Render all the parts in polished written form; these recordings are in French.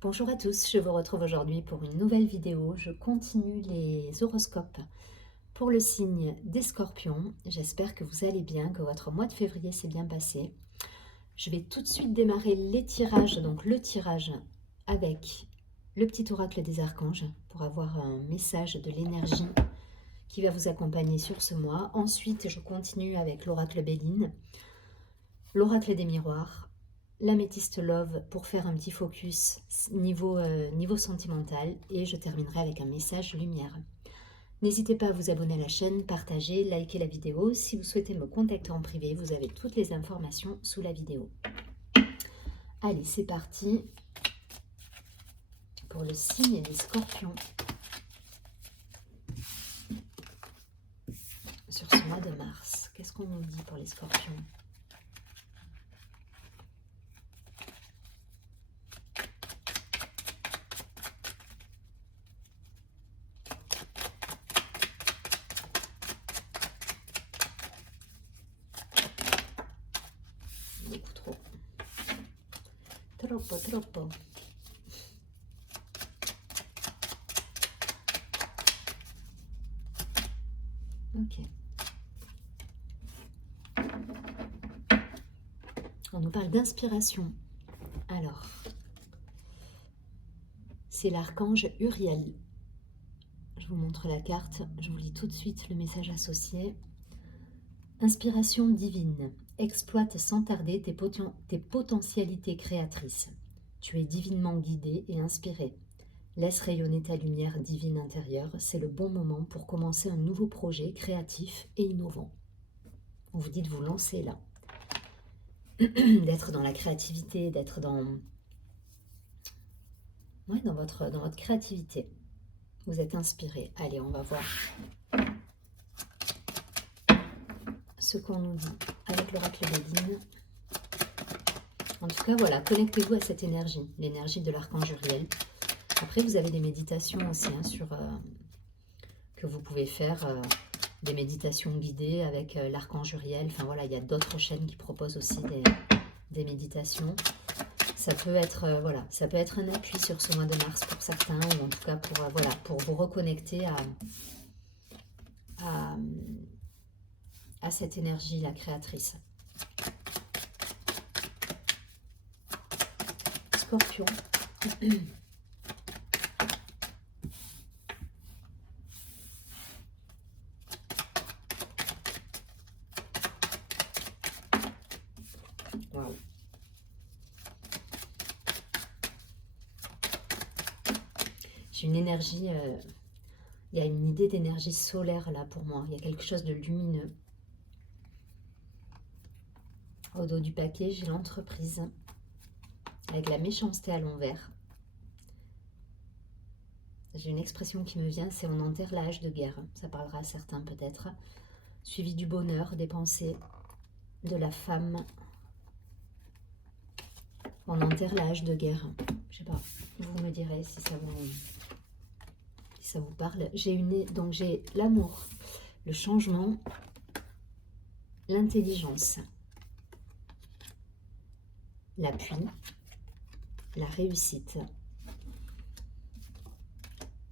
Bonjour à tous, je vous retrouve aujourd'hui pour une nouvelle vidéo. Je continue les horoscopes pour le signe des Scorpions. J'espère que vous allez bien, que votre mois de février s'est bien passé. Je vais tout de suite démarrer les tirages, donc le tirage avec le petit oracle des archanges pour avoir un message de l'énergie qui va vous accompagner sur ce mois. Ensuite, je continue avec l'oracle Béline, l'oracle des miroirs, l'améthyste love pour faire un petit focus niveau sentimental, et je terminerai avec un message lumière. N'hésitez pas à vous abonner à la chaîne, partager, liker la vidéo. Si vous souhaitez me contacter en privé, vous avez toutes les informations sous la vidéo. Allez, c'est parti pour le signe des Scorpions sur ce mois de mars. Qu'est-ce qu'on nous dit pour les Scorpions ? Beaucoup trop. Troppo. Ok. On nous parle d'inspiration. Alors, c'est l'archange Uriel. Je vous montre la carte, je vous lis tout de suite le message associé. Inspiration divine. Exploite sans tarder tes potentialités créatrices. Tu es divinement guidé et inspiré. Laisse rayonner ta lumière divine intérieure. C'est le bon moment pour commencer un nouveau projet créatif et innovant. On vous dit de vous lancer là. D'être dans la créativité, d'être dans votre créativité. Vous êtes inspiré. Allez, on va voir ce qu'on nous dit avec l'oracle Béline. En tout cas, voilà, connectez-vous à cette énergie, l'énergie de l'archange Uriel. Après, vous avez des méditations aussi que vous pouvez faire, des méditations guidées avec l'archange Uriel. Enfin voilà, il y a d'autres chaînes qui proposent aussi des méditations. Ça peut être ça peut être un appui sur ce mois de mars pour certains, ou en tout cas pour vous reconnecter à cette énergie, la créatrice. Scorpion. Waouh. J'ai une énergie, il y a une idée d'énergie solaire là pour moi. Il y a quelque chose de lumineux. Au dos du paquet, j'ai l'entreprise avec la méchanceté à l'envers. J'ai une expression qui me vient, c'est on enterre la hache de guerre. Ça parlera à certains peut-être. Suivi du bonheur, des pensées, de la femme. On enterre la hache de guerre. Je sais pas, vous me direz si ça vous parle. Donc j'ai l'amour, le changement, l'intelligence, l'appui, la réussite.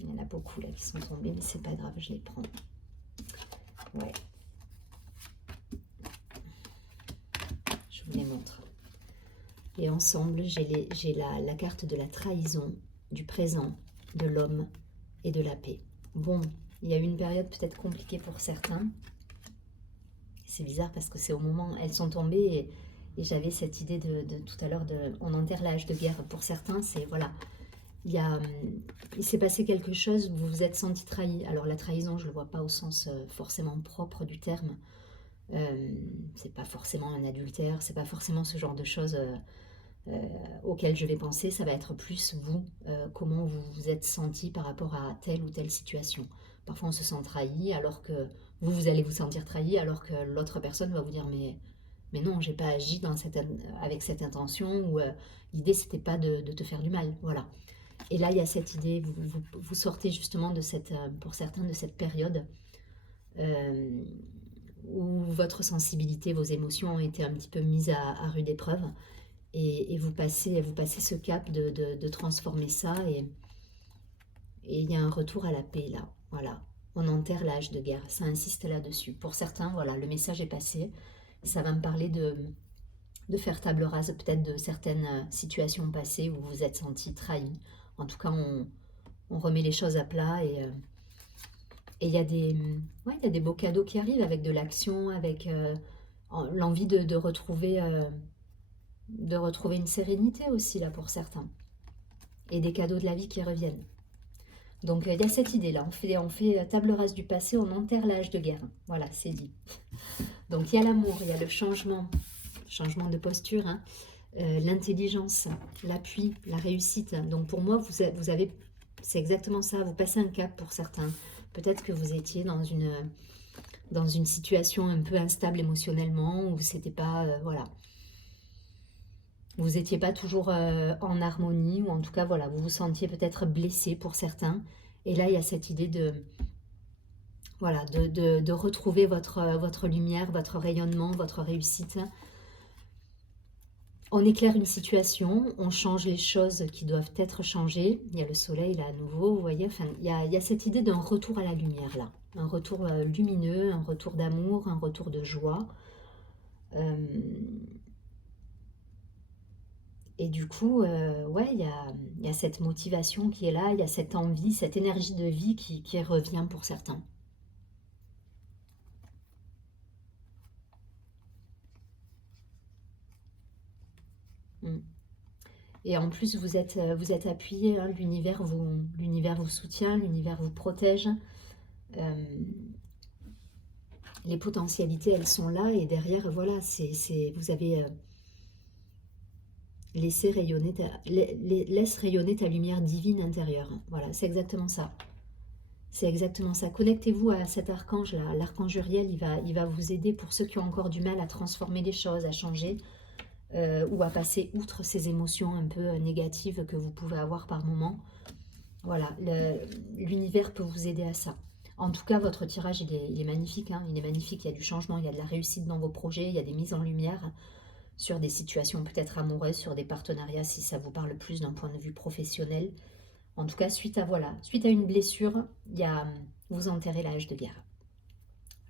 Il y en a beaucoup là qui sont tombés, mais c'est pas grave, je les prends. Ouais. Je vous les montre. Et ensemble, j'ai la carte de la trahison, du présent, de l'homme et de la paix. Bon, il y a eu une période peut-être compliquée pour certains. C'est bizarre parce que c'est au moment où elles sont tombées et j'avais cette idée de tout à l'heure de on enterre la hache de guerre. Pour certains, c'est voilà. Il s'est passé quelque chose, vous vous êtes senti trahi. Alors la trahison, je ne le vois pas au sens forcément propre du terme. C'est pas forcément un adultère, c'est pas forcément ce genre de choses auxquelles je vais penser. Ça va être plus vous, comment vous vous êtes senti par rapport à telle ou telle situation. Parfois on se sent trahi alors que vous allez vous sentir trahi alors que l'autre personne va vous dire mais non, j'ai pas agi avec cette intention, ou l'idée c'était pas de te faire du mal. Voilà. Et là, il y a cette idée, vous sortez justement pour certains, de cette période euh, où votre sensibilité, vos émotions ont été un petit peu mises à rude épreuve. et vous passez ce cap de transformer ça, et il y a un retour à la paix là, voilà. On enterre l'âge de guerre, ça insiste là-dessus. Pour certains, voilà, le message est passé. Ça va me parler de faire table rase peut-être de certaines situations passées où vous vous êtes senti trahi. En tout cas, on remet les choses à plat, et il y a ouais, il y a des beaux cadeaux qui arrivent avec de l'action, avec l'envie de retrouver une sérénité aussi là pour certains. Et des cadeaux de la vie qui reviennent. Donc il y a cette idée là, on fait table rase du passé, on enterre l'âge de guerre. Voilà, c'est dit. Donc il y a l'amour, il y a le changement de posture, hein, l'intelligence, l'appui, la réussite. Donc pour moi, vous avez, c'est exactement ça, vous passez un cap pour certains. Peut-être que vous étiez dans une situation un peu instable émotionnellement, où c'était pas, voilà, vous n'étiez pas toujours en harmonie, ou en tout cas, voilà, vous vous sentiez peut-être blessé pour certains. Et là, il y a cette idée voilà, de retrouver votre lumière, votre rayonnement, votre réussite. On éclaire une situation, on change les choses qui doivent être changées. Il y a le soleil là à nouveau, vous voyez, enfin, il y a cette idée d'un retour à la lumière là. Un retour lumineux, un retour d'amour, un retour de joie. Et du coup, ouais, il y a cette motivation qui est là, il y a cette envie, cette énergie de vie qui revient pour certains. Mm. Et en plus, vous êtes appuyé, hein, l'univers vous soutient, l'univers vous protège. Les potentialités, elles sont là, et derrière, voilà, vous avez laisse rayonner ta lumière divine intérieure. Voilà, c'est exactement ça. C'est exactement ça. Connectez-vous à cet archange-là. L'archange Uriel, il va vous aider pour ceux qui ont encore du mal à transformer les choses, à changer, ou à passer outre ces émotions un peu négatives que vous pouvez avoir par moment. Voilà, l'univers peut vous aider à ça. En tout cas, votre tirage, il est magnifique, hein, il est magnifique. Il y a du changement, il y a de la réussite dans vos projets, il y a des mises en lumière sur des situations peut-être amoureuses, sur des partenariats, si ça vous parle plus d'un point de vue professionnel. En tout cas, suite à une blessure, vous enterrez l'âge de guerre.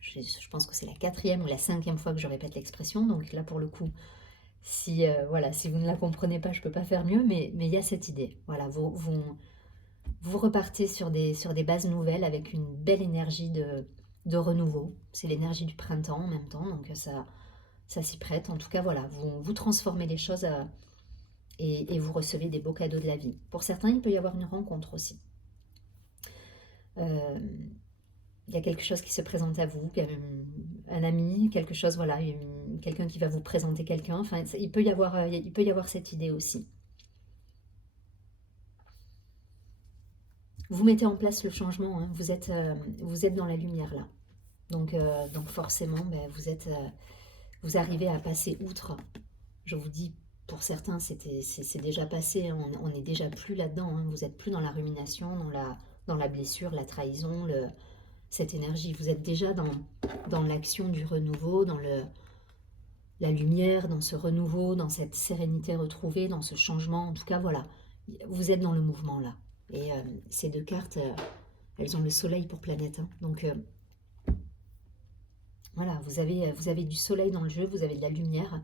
Je pense que c'est la 4e ou la 5e fois que je répète l'expression, donc là pour le coup, si vous ne la comprenez pas, je ne peux pas faire mieux, mais il y a cette idée. Voilà, vous repartez sur des bases nouvelles avec une belle énergie de renouveau. C'est l'énergie du printemps en même temps, donc ça s'y prête. En tout cas, voilà, vous transformez les choses et vous recevez des beaux cadeaux de la vie. Pour certains, il peut y avoir une rencontre aussi. Il y a quelque chose qui se présente à vous, un ami, quelque chose, voilà, quelqu'un qui va vous présenter quelqu'un. Enfin, il peut y avoir cette idée aussi. Vous mettez en place le changement, hein. Vous êtes dans la lumière là. Donc forcément, vous arrivez à passer outre. Je vous dis, pour certains, c'est déjà passé, hein. On n'est déjà plus là-dedans, hein. Vous n'êtes plus dans la rumination, dans la blessure, la trahison, cette énergie. Vous êtes déjà dans l'action du renouveau, dans la lumière, dans ce renouveau, dans cette sérénité retrouvée, dans ce changement. En tout cas, voilà, vous êtes dans le mouvement là. Et ces deux cartes, elles ont le soleil pour planète, hein. Donc voilà, vous avez du soleil dans le jeu, vous avez de la lumière.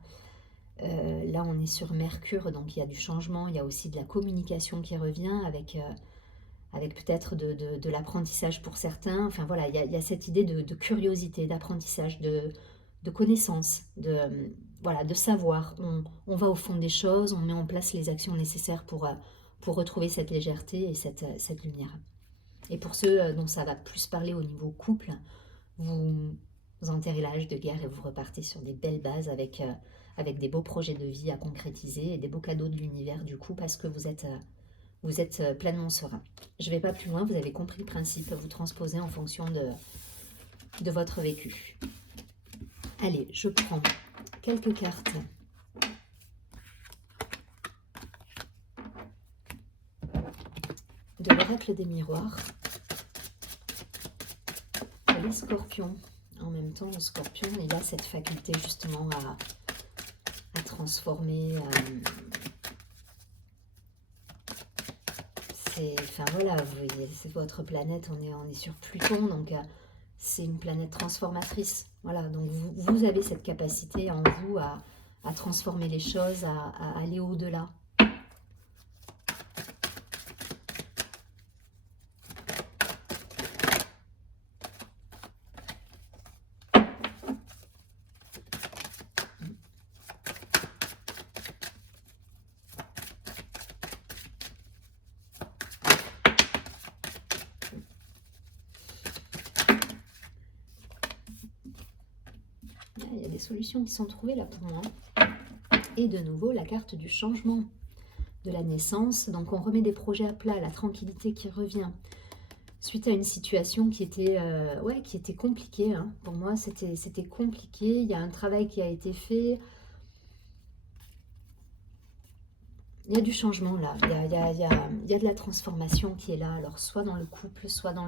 Là, on est sur Mercure, donc il y a du changement, il y a aussi de la communication qui revient avec peut-être de l'apprentissage pour certains. Enfin voilà, il y a cette idée de curiosité, d'apprentissage, de connaissance, de savoir. On va au fond des choses, on met en place les actions nécessaires pour retrouver cette légèreté et cette lumière. Et pour ceux dont ça va plus parler au niveau couple, vous enterrez l'âge de guerre et vous repartez sur des belles bases avec des beaux projets de vie à concrétiser et des beaux cadeaux de l'univers du coup, parce que vous êtes pleinement serein. Je ne vais pas plus loin, vous avez compris le principe, vous transposez en fonction de votre vécu. Allez, je prends quelques cartes. De l'oracle des miroirs. Les scorpions. En même temps, le scorpion, il a cette faculté justement à transformer. Enfin voilà, c'est votre planète, on est sur Pluton, donc c'est une planète transformatrice. Voilà, donc vous avez cette capacité en vous à transformer les choses, à aller au-delà. Il y a des solutions qui sont trouvées là pour moi. Et de nouveau, la carte du changement, de la naissance. Donc on remet des projets à plat, la tranquillité qui revient. Suite à une situation qui était, qui était compliquée. Hein. Pour moi, c'était compliqué. Il y a un travail qui a été fait. Il y a du changement là. Il y a de la transformation qui est là. Alors soit dans le couple, soit dans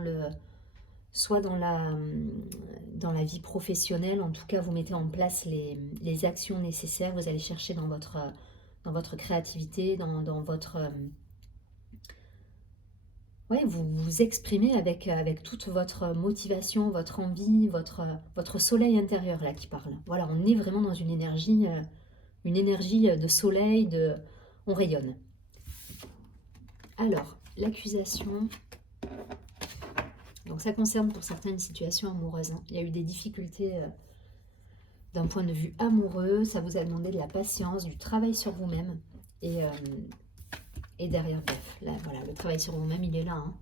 la vie professionnelle. En tout cas, vous mettez en place les actions nécessaires. Vous allez chercher dans votre créativité, dans votre... vous vous exprimez avec toute votre motivation, votre envie, votre soleil intérieur là qui parle. Voilà, on est vraiment dans une énergie de soleil, on rayonne. Alors, l'accusation... Donc ça concerne pour certains une situation amoureuse. Hein. Il y a eu des difficultés d'un point de vue amoureux. Ça vous a demandé de la patience, du travail sur vous-même. Et derrière, bref, là, voilà, le travail sur vous-même, il est là. Hein.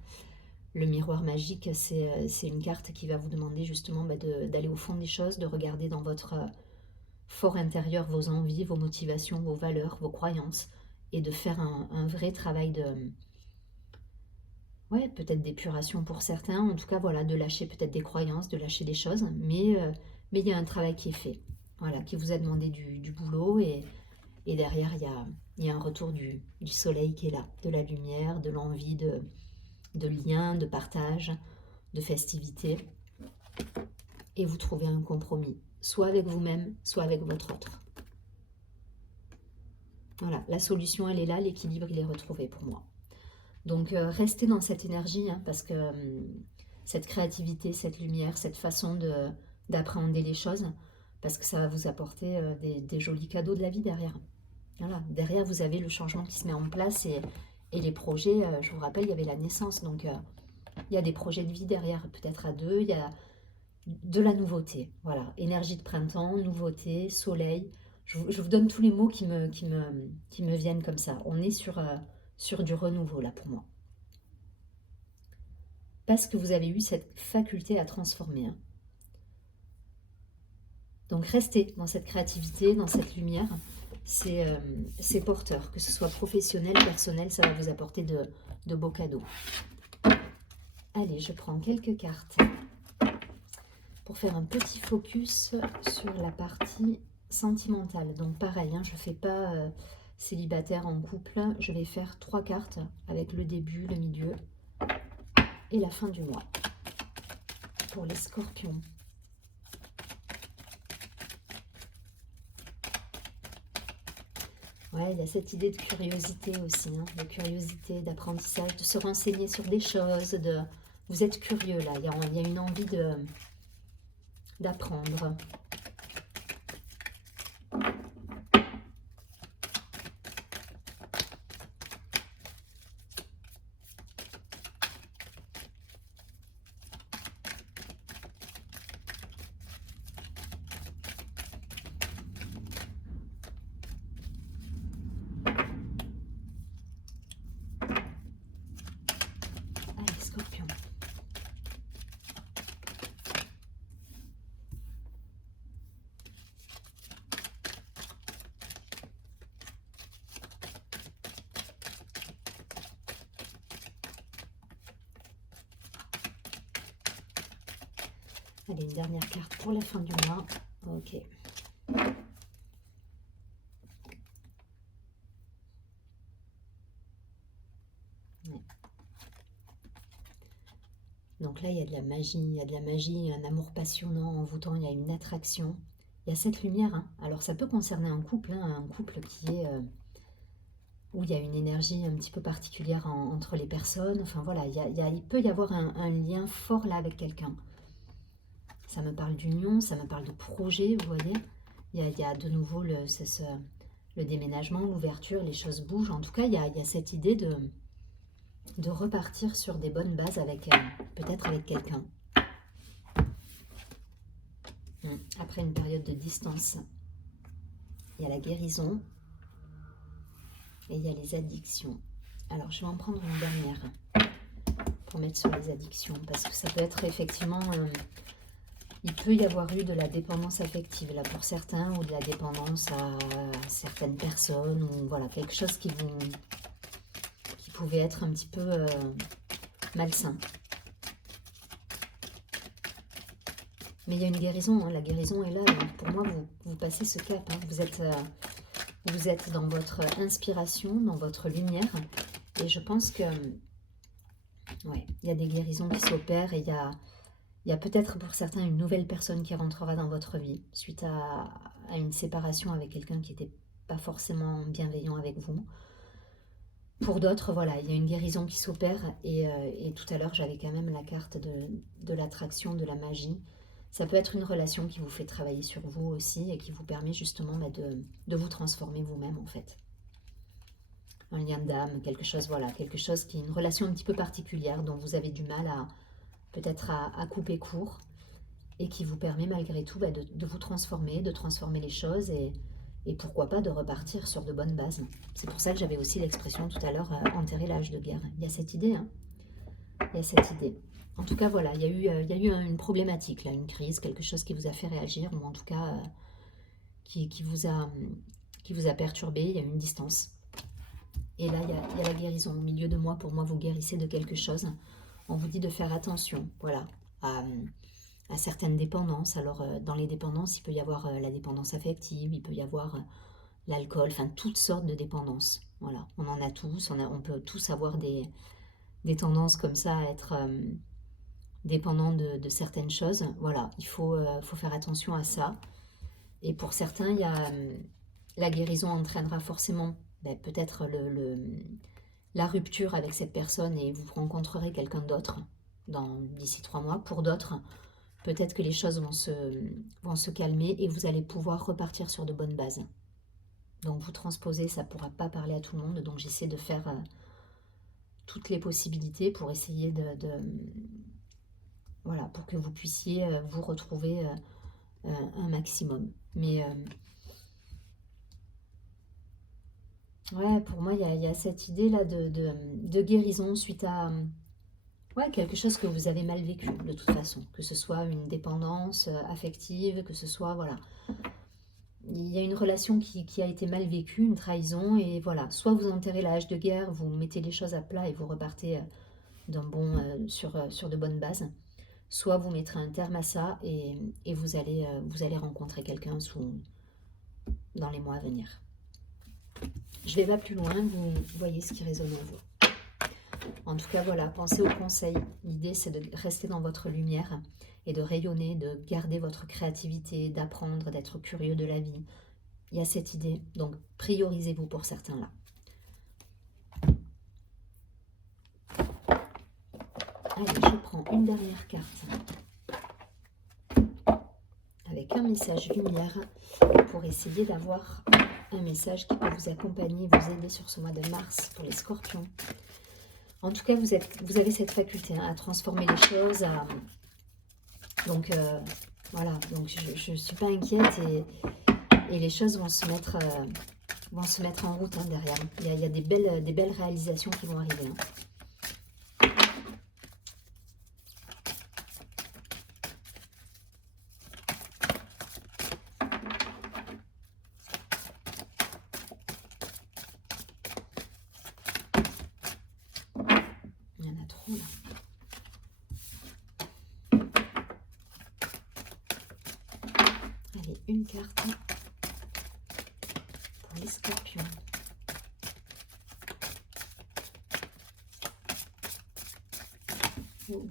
Le miroir magique, c'est une carte qui va vous demander justement d'aller au fond des choses, de regarder dans votre fort intérieur vos envies, vos motivations, vos valeurs, vos croyances, et de faire un vrai travail de... peut-être d'épuration pour certains, en tout cas, voilà, de lâcher peut-être des croyances, de lâcher des choses, mais il y a un travail qui est fait, voilà, qui vous a demandé du boulot, et derrière, il y a un retour du soleil qui est là, de la lumière, de l'envie de lien, de partage, de festivité, et vous trouvez un compromis, soit avec vous-même, soit avec votre autre. Voilà, la solution, elle est là, l'équilibre, il est retrouvé pour moi. Donc, restez dans cette énergie, hein, parce que cette créativité, cette lumière, cette façon d'appréhender les choses, parce que ça va vous apporter des jolis cadeaux de la vie derrière. Voilà, derrière, vous avez le changement qui se met en place, et les projets, je vous rappelle, il y avait la naissance, donc il y a des projets de vie derrière, peut-être à deux, il y a de la nouveauté, voilà, énergie de printemps, nouveauté, soleil, je vous donne tous les mots qui me viennent comme ça, on est sur du renouveau là pour moi. Parce que vous avez eu cette faculté à transformer. Hein. Donc restez dans cette créativité, dans cette lumière, c'est porteur, que ce soit professionnel, personnel, ça va vous apporter de beaux cadeaux. Allez, je prends quelques cartes pour faire un petit focus sur la partie sentimentale. Donc pareil, hein, je ne fais pas célibataire en couple, je vais faire 3 cartes avec le début, le milieu et la fin du mois. Pour les scorpions. Ouais, il y a cette idée de curiosité aussi, hein, de curiosité, d'apprentissage, de se renseigner sur des choses, vous êtes curieux là, il y a une envie d'apprendre. Scorpion. Allez, une dernière carte pour la fin du mois. Ok. Donc là, il y a de la magie, un amour passionnant, envoûtant, il y a une attraction, il y a cette lumière. Hein. Alors ça peut concerner un couple qui est où il y a une énergie un petit peu particulière entre les personnes. Enfin voilà, il peut y avoir un lien fort là avec quelqu'un. Ça me parle d'union, ça me parle de projet, vous voyez. Il y a de nouveau le déménagement, l'ouverture, les choses bougent. En tout cas, il y a cette idée de repartir sur des bonnes bases avec peut-être avec quelqu'un. Après une période de distance, il y a la guérison et il y a les addictions. Alors, je vais en prendre une dernière pour mettre sur les addictions parce que ça peut être effectivement... il peut y avoir eu de la dépendance affective là pour certains ou de la dépendance à certaines personnes ou voilà, quelque chose qui pouvait être un petit peu malsain. Mais il y a une guérison, hein. La guérison est là. Donc pour moi, vous passez ce cap. Hein. Vous êtes dans votre inspiration, dans votre lumière. Et je pense que, ouais, il y a des guérisons qui s'opèrent et il y a peut-être pour certains une nouvelle personne qui rentrera dans votre vie suite à une séparation avec quelqu'un qui n'était pas forcément bienveillant avec vous. Pour d'autres, voilà, il y a une guérison qui s'opère et tout à l'heure, j'avais quand même la carte de l'attraction, de la magie. Ça peut être une relation qui vous fait travailler sur vous aussi et qui vous permet justement de vous transformer vous-même en fait. Un lien d'âme, quelque chose, voilà, quelque chose qui est une relation un petit peu particulière dont vous avez du mal peut-être à couper court et qui vous permet malgré tout de vous transformer, de transformer les choses et pourquoi pas de repartir sur de bonnes bases. C'est pour ça que j'avais aussi l'expression tout à l'heure enterrer l'âge de guerre. Il y a cette idée, hein. Il y a cette idée. En tout cas, voilà, il y a eu une problématique, là, une crise, quelque chose qui vous a fait réagir, ou en tout cas qui vous a perturbé, il y a une distance. Et là, il y a la guérison. Au milieu de moi, pour moi, vous guérissez de quelque chose. On vous dit de faire attention, voilà, à certaines dépendances. Alors, dans les dépendances, il peut y avoir la dépendance affective, il peut y avoir l'alcool, enfin, toutes sortes de dépendances. Voilà, on en a tous, on peut tous avoir des tendances comme ça à être dépendant de certaines choses. Voilà, il faut faire attention à ça. Et pour certains, il y a, la guérison entraînera forcément peut-être la rupture avec cette personne et vous rencontrerez quelqu'un d'autre d'ici 3 mois. Pour d'autres, peut-être que les choses vont se calmer et vous allez pouvoir repartir sur de bonnes bases. Donc vous transposez, ça ne pourra pas parler à tout le monde. Donc j'essaie de faire toutes les possibilités pour essayer voilà, pour que vous puissiez vous retrouver un maximum. Mais ouais, pour moi, il y a cette idée-là de guérison suite à ouais, quelque chose que vous avez mal vécu, de toute façon. Que ce soit une dépendance affective, que ce soit, voilà. Il y a une relation qui a été mal vécue, une trahison, et voilà. Soit vous enterrez la hache de guerre, vous mettez les choses à plat et vous repartez sur de bonnes bases. Soit vous mettrez un terme à ça et vous allez rencontrer quelqu'un dans les mois à venir. Je ne vais pas plus loin, vous voyez ce qui résonne en vous. En tout cas, voilà, pensez aux conseils. L'idée, c'est de rester dans votre lumière et de rayonner, de garder votre créativité, d'apprendre, d'être curieux de la vie. Il y a cette idée, donc priorisez-vous pour certains là. Allez, je prends une dernière carte avec un message lumière pour essayer d'avoir un message qui peut vous accompagner, vous aider sur ce mois de mars pour les scorpions. En tout cas, vous avez cette faculté à transformer les choses. Donc, voilà, donc je ne suis pas inquiète et les choses vont se mettre en route derrière. Il y a des belles réalisations qui vont arriver. Hein. Il y en a trop là. Allez, une carte pour les scorpions. Oh.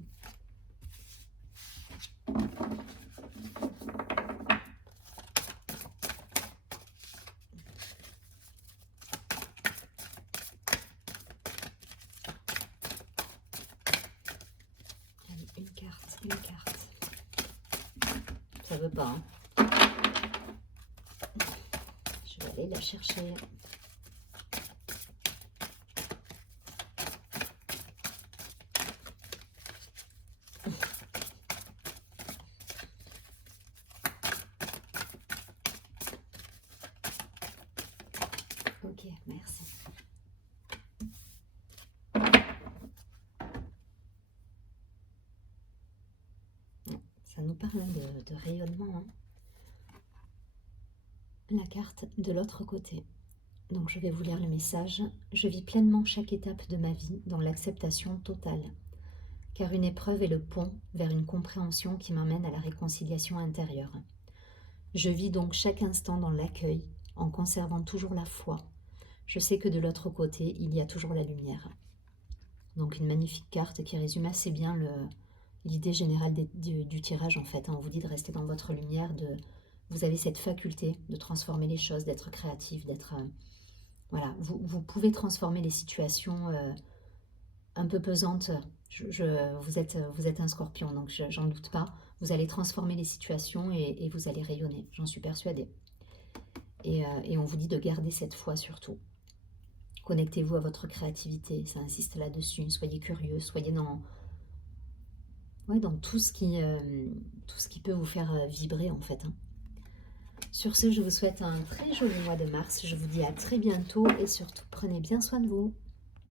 veut pas. Hein. Je vais aller la chercher. Ok, merci. Ça nous parle de rayonnement. Hein. La carte de l'autre côté. Donc je vais vous lire le message. Je vis pleinement chaque étape de ma vie dans l'acceptation totale. Car une épreuve est le pont vers une compréhension qui m'amène à la réconciliation intérieure. Je vis donc chaque instant dans l'accueil, en conservant toujours la foi. Je sais que de l'autre côté, il y a toujours la lumière. Donc une magnifique carte qui résume assez bien l'idée générale du tirage en fait. On vous dit de rester dans votre lumière, vous avez cette faculté de transformer les choses, d'être créatif, d'être... voilà, vous pouvez transformer les situations un peu pesantes. Vous êtes un scorpion, donc j'en doute pas. Vous allez transformer les situations et vous allez rayonner, j'en suis persuadée. Et on vous dit de garder cette foi surtout. Connectez-vous à votre créativité, ça insiste là-dessus. Soyez curieux, soyez dans tout ce qui peut vous faire vibrer en fait. Hein. Sur ce, je vous souhaite un très joli mois de mars. Je vous dis à très bientôt et surtout, prenez bien soin de vous.